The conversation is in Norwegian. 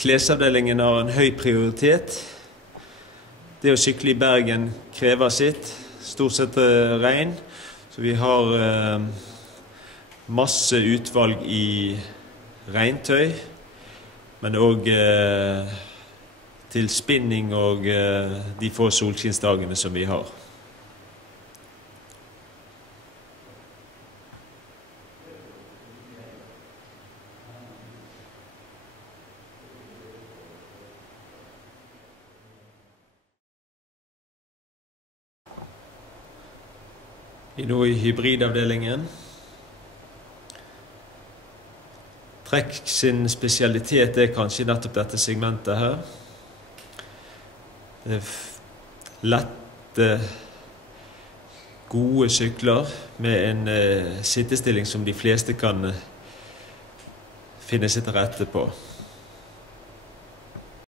Klesavdelingen har en høy prioritet. Det å sykle i Bergen krever sitt. Stort sett regn. Så vi har masse utvalg i regntøy, men også til spinning og de få solskinnsdagene som vi har. Vi er nå i hybridavdelingen. Trek sin spesialitet er kanskje nettopp dette segmentet her. Det er lette, gode sykler med en sittestilling som de fleste kan finne seg til rette på.